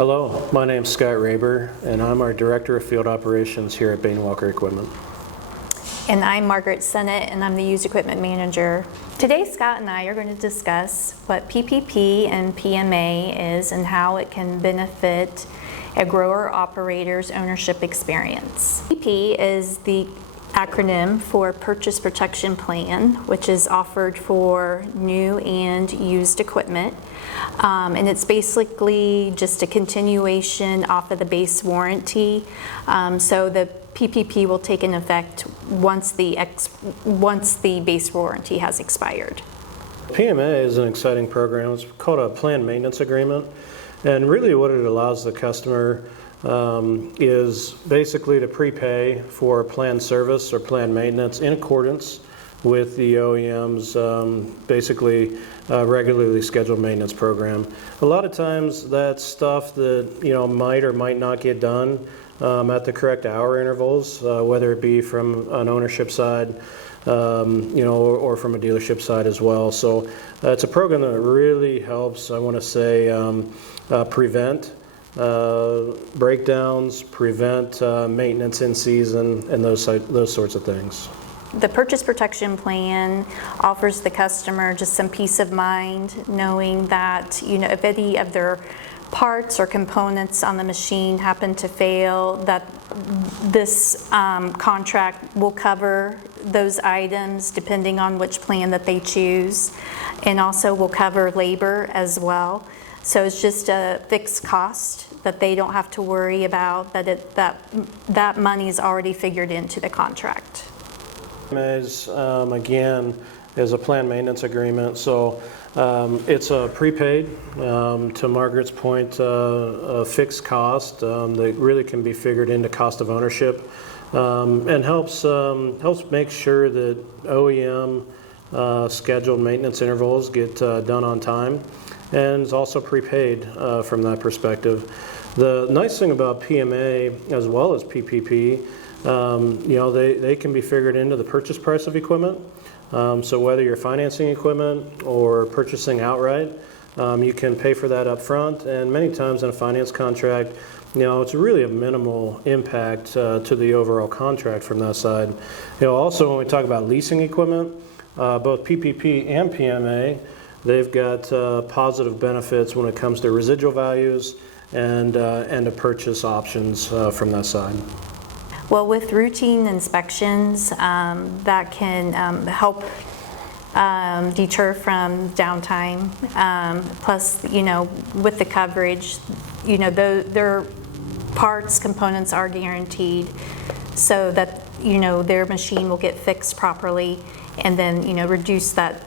Hello, my name's Scott Raber, and I'm our Director of Field Operations here at Bane-Welker Equipment. And I'm Margaret Sennett, and I'm the Used Equipment Manager. Today, Scott and I are going to discuss what PPP and PMA is and how it can benefit a grower-operator's ownership experience. PPP is the acronym for Purchase Protection Plan, which is offered for new and used equipment. And it's basically just a continuation off of the base warranty. So the PPP will take in effect once the base warranty has expired. PMA is an exciting program. It's called a planned maintenance agreement. And really what it allows the customer is basically to prepay for planned service or planned maintenance in accordance with the OEM's basically regularly scheduled maintenance program. A lot of times that's stuff that might or might not get done at the correct hour intervals, whether it be from an ownership side or from a dealership side as well. So it's a program that really helps, I want to say, prevent breakdowns, prevent maintenance in season, and those sorts of things. The Purchase Protection Plan offers the customer just some peace of mind, knowing that if any of their parts or components on the machine happen to fail, that this contract will cover those items depending on which plan that they choose, and also will cover labor as well. So it's just a fixed cost that they don't have to worry about, that money is already figured into the contract. Again, is a planned maintenance agreement, so it's a prepaid, to Margaret's point, a fixed cost that really can be figured into cost of ownership, and helps make sure that OEM scheduled maintenance intervals get done on time, and is also prepaid from that perspective. The nice thing about PMA as well as PPP, they can be figured into the purchase price of equipment. So whether you're financing equipment or purchasing outright, you can pay for that up front. And many times in a finance contract, it's really a minimal impact to the overall contract from that side. Also when we talk about leasing equipment, both PPP and PMA, they've got positive benefits when it comes to residual values and to purchase options from that side. Well, with routine inspections, that can help deter from downtime. Plus, with the coverage, their parts, components are guaranteed, so that their machine will get fixed properly, and then reduce that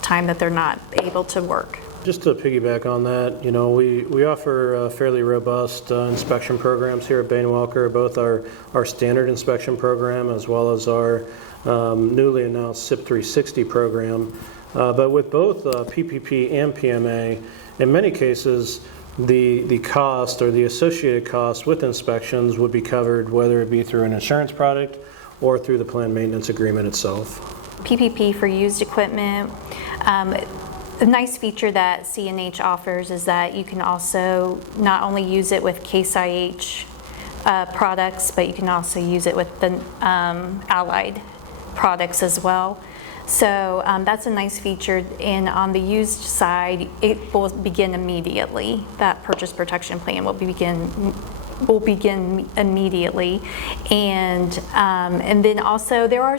time that they're not able to work. Just to piggyback on that, we offer fairly robust inspection programs here at Bane-Welker, both our standard inspection program as well as our newly announced SIP 360 program. But with both PPP and PMA, in many cases, the cost or the associated cost with inspections would be covered, whether it be through an insurance product or through the planned maintenance agreement itself. PPP for used equipment. The nice feature that CNH offers is that you can also not only use it with Case IH products, but you can also use it with the allied products as well. So that's a nice feature, and on the used side, it will begin immediately. That purchase protection plan will begin immediately, and then also there are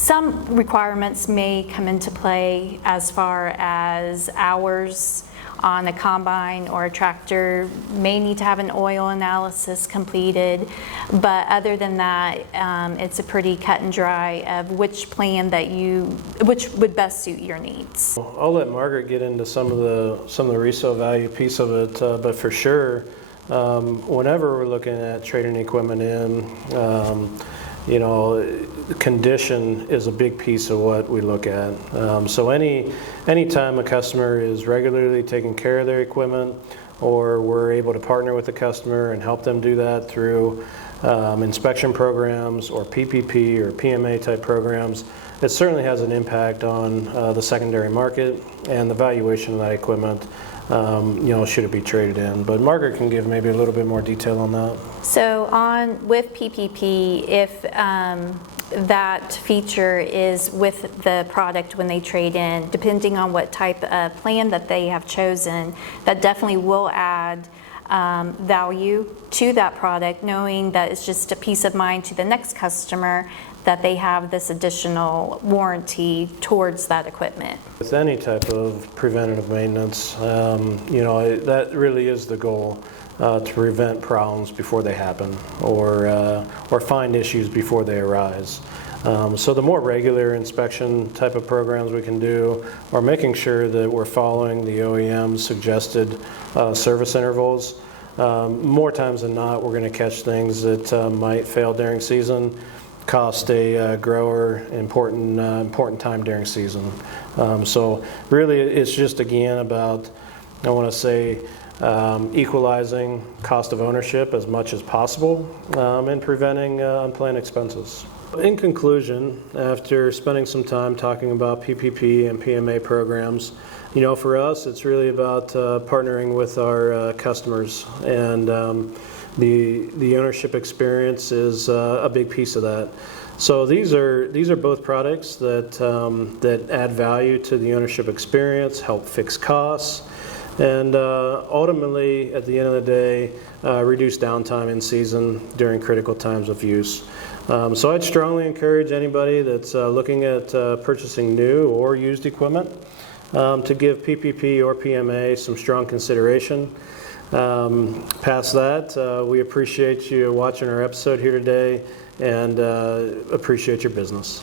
some requirements may come into play as far as hours on a combine or a tractor may need to have an oil analysis completed, but other than that, it's a pretty cut and dry of which plan which would best suit your needs. I'll let Margaret get into some of the resale value piece of it, but for sure, whenever we're looking at trading equipment in, condition is a big piece of what we look at. So anytime a customer is regularly taking care of their equipment, or we're able to partner with the customer and help them do that through inspection programs or PPP or PMA type programs, it certainly has an impact on the secondary market and the valuation of that equipment should it be traded in. But Margaret can give maybe a little bit more detail on that. So with PPP, if that feature is with the product when they trade in, depending on what type of plan that they have chosen, that definitely will add value to that product, knowing that it's just a peace of mind to the next customer that they have this additional warranty towards that equipment. With any type of preventative maintenance, that really is the goal, to prevent problems before they happen, or find issues before they arise. So the more regular inspection type of programs we can do, or making sure that we're following the OEM's suggested service intervals, more times than not we're going to catch things that might fail during season, cost a grower important time during season. So really it's just again about, I want to say, equalizing cost of ownership as much as possible, and preventing unplanned expenses. In conclusion, after spending some time talking about PPP and PMA programs, for us it's really about partnering with our customers, and the ownership experience is a big piece of that. So these are both products that add value to the ownership experience, help fix costs, and ultimately, at the end of the day, reduce downtime in season during critical times of use. So I'd strongly encourage anybody that's looking at purchasing new or used equipment to give PPP or PMA some strong consideration. Past that, we appreciate you watching our episode here today, and appreciate your business.